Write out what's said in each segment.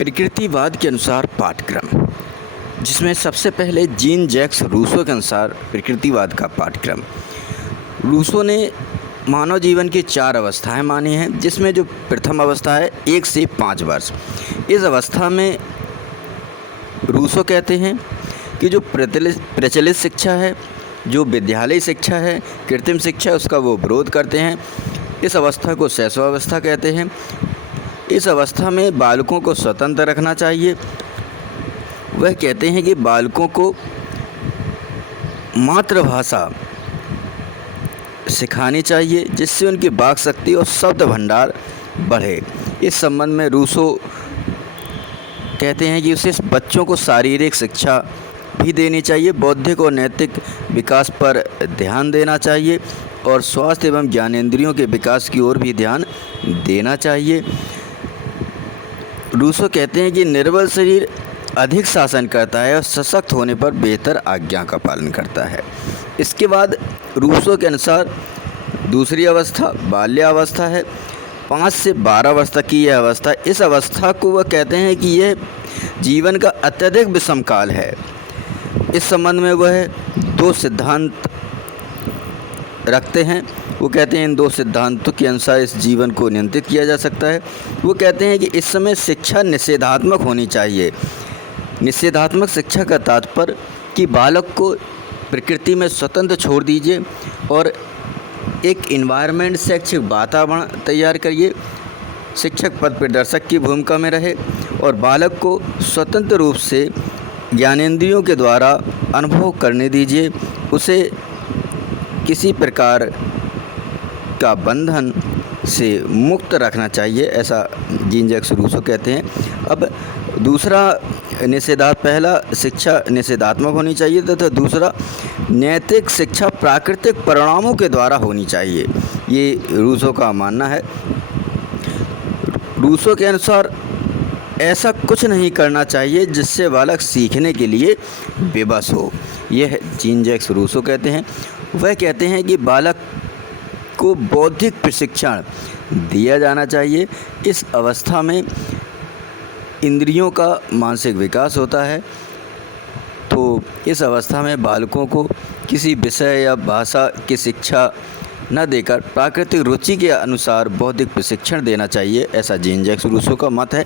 प्रकृतिवाद के अनुसार पाठ्यक्रम, जिसमें सबसे पहले जीन जैक्स रूसो के अनुसार प्रकृतिवाद का पाठ्यक्रम। रूसो ने मानव जीवन की 4 अवस्थाएं मानी हैं, जिसमें जो प्रथम अवस्था है 1 से 5 वर्ष। इस अवस्था में रूसो कहते हैं कि जो प्रचलित शिक्षा है, जो विद्यालय शिक्षा है, कृत्रिम शिक्षा है, उसका वो विरोध करते हैं। इस अवस्था को शैशवावस्था कहते हैं। इस अवस्था में बालकों को स्वतंत्र रखना चाहिए। वह कहते हैं कि बालकों को मातृभाषा सिखानी चाहिए, जिससे उनकी वाक शक्ति और शब्द भंडार बढ़े। इस संबंध में रूसो कहते हैं कि उसे बच्चों को शारीरिक शिक्षा भी देनी चाहिए, बौद्धिक और नैतिक विकास पर ध्यान देना चाहिए और स्वास्थ्य एवं ज्ञानेंद्रियों के विकास की ओर भी ध्यान देना चाहिए। रूसो कहते हैं कि निर्बल शरीर अधिक शासन करता है और सशक्त होने पर बेहतर आज्ञा का पालन करता है। इसके बाद रूसो के अनुसार दूसरी अवस्था बाल्यावस्था है। 5 से 12 वर्ष तक की यह अवस्था, इस अवस्था को वह कहते हैं कि यह जीवन का अत्यधिक विषम काल है। इस संबंध में वह 2 सिद्धांत रखते हैं। वो कहते हैं इन 2 सिद्धांतों के अनुसार इस जीवन को नियंत्रित किया जा सकता है। वो कहते हैं कि इस समय शिक्षा निषेधात्मक होनी चाहिए। निषेधात्मक शिक्षा का तात्पर्य कि बालक को प्रकृति में स्वतंत्र छोड़ दीजिए और एक इन्वायरमेंट शैक्षिक वातावरण तैयार करिए। शिक्षक पथ प्रदर्शक की भूमिका में रहे और बालक को स्वतंत्र रूप से ज्ञानेंद्रियों के द्वारा अनुभव करने दीजिए। उसे किसी प्रकार का बंधन से मुक्त रखना चाहिए, ऐसा जीन जैक्स रूसो कहते हैं। अब दूसरा पहला शिक्षा निषेधात्मक होनी चाहिए तथा दूसरा नैतिक शिक्षा प्राकृतिक परिणामों के द्वारा होनी चाहिए। ये रूसो का मानना है। रूसो के अनुसार ऐसा कुछ नहीं करना चाहिए जिससे बालक सीखने के लिए विवश हो। यह जीन जैक्स रूसो कहते हैं। वह कहते हैं कि बालक को बौद्धिक प्रशिक्षण दिया जाना चाहिए। इस अवस्था में इंद्रियों का मानसिक विकास होता है, तो इस अवस्था में बालकों को किसी विषय या भाषा की शिक्षा न देकर प्राकृतिक रुचि के अनुसार बौद्धिक प्रशिक्षण देना चाहिए, ऐसा जीन जैक्स रूसो का मत है।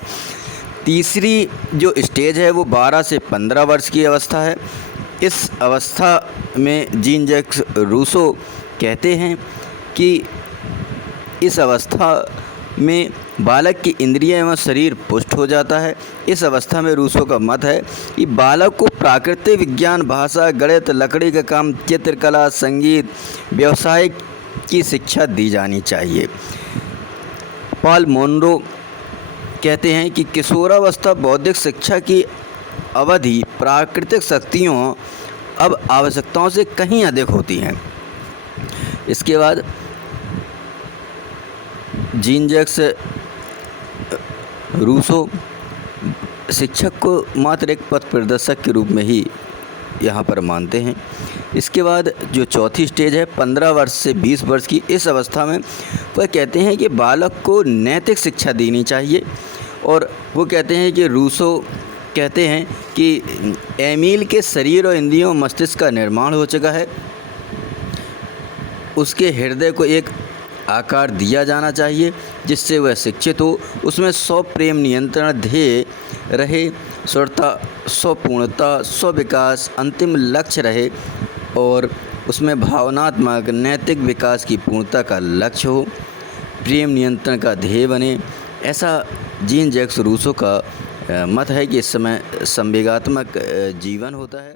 तीसरी जो स्टेज है वो 12 से 15 वर्ष की अवस्था है। इस अवस्था में जीन जैक्स रूसो कहते हैं कि इस अवस्था में बालक की इंद्रियां एवं शरीर पुष्ट हो जाता है। इस अवस्था में रूसो का मत है कि बालक को प्राकृतिक विज्ञान, भाषा, गणित, लकड़ी का काम, चित्रकला, संगीत, व्यवसाय की शिक्षा दी जानी चाहिए। पॉल मोनरो कहते हैं कि किशोरावस्था बौद्धिक शिक्षा की अवधि प्राकृतिक शक्तियों अब आवश्यकताओं से कहीं अधिक होती हैं। इसके बाद जीन जैक्स रूसो शिक्षक को मात्र एक पथ प्रदर्शक के रूप में ही यहाँ पर मानते हैं। इसके बाद जो चौथी स्टेज है 15 वर्ष से 20 वर्ष की, इस अवस्था में वह कहते हैं कि बालक को नैतिक शिक्षा देनी चाहिए और वो कहते हैं कि रूसो कहते हैं कि एमील के शरीर और इंद्रियों मस्तिष्क का निर्माण हो चुका है। उसके हृदय को एक आकार दिया जाना चाहिए जिससे वह शिक्षित हो। उसमें स्वप्रेम, नियंत्रण, ध्येय रहे, स्वरता, स्वपूर्णता, स्वविकास अंतिम लक्ष्य रहे और उसमें भावनात्मक नैतिक विकास की पूर्णता का लक्ष्य हो, प्रेम नियंत्रण का ध्येय बने। ऐसा जीन जैक्स रूसो का मत है कि इस समय संवेगात्मक जीवन होता है।